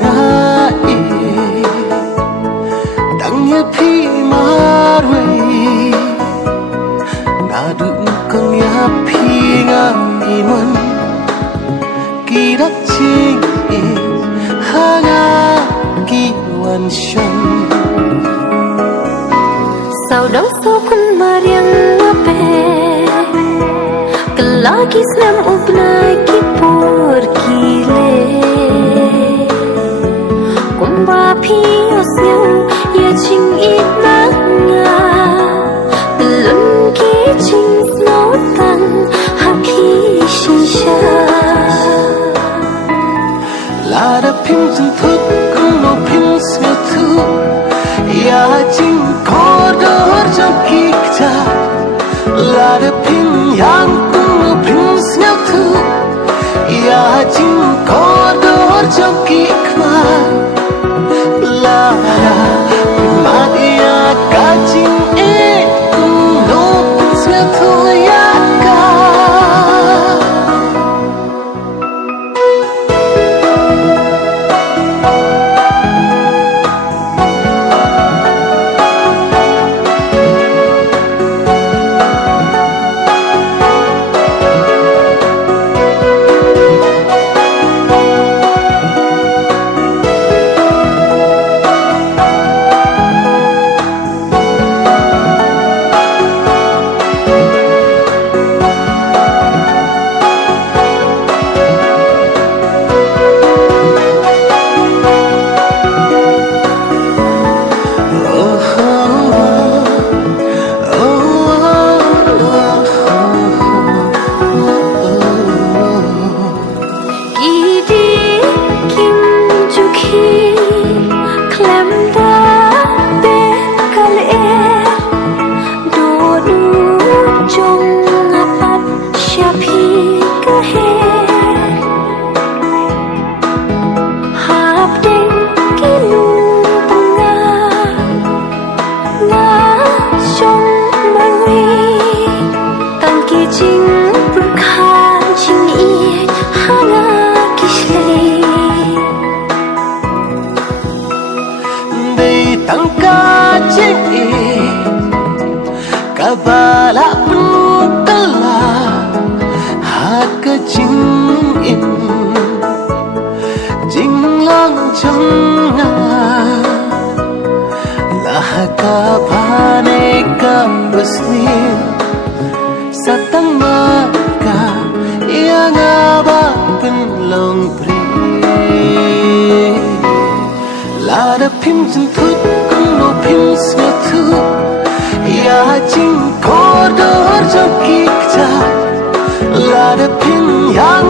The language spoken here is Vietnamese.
ngai dang ye phi marwe na du kang ya phi nga iman ki dak ching ha nga ki wan shan sau đó sau kun mariang ape kelagi snam upnai ki por kile kun ba phi osyo ya ching it na nga lun ki ching snow tan ha phi shin sha la da phim chân thức cũng no phim sơ thu ya ching ko do cho ki cha la da phim yang cũng no phim sơ thu ya ching ko do cho ki kma la la ma dia ka ching e cũng no phim sơ thu ya ka tangka ceki kabala pentela hat ke jing in jing lang janga lah ka phane ka basni satang maka yang aba pen long pri la da phim chân thức cũng no phim sơ thu ya ching ko do cho ki cha la da phim yang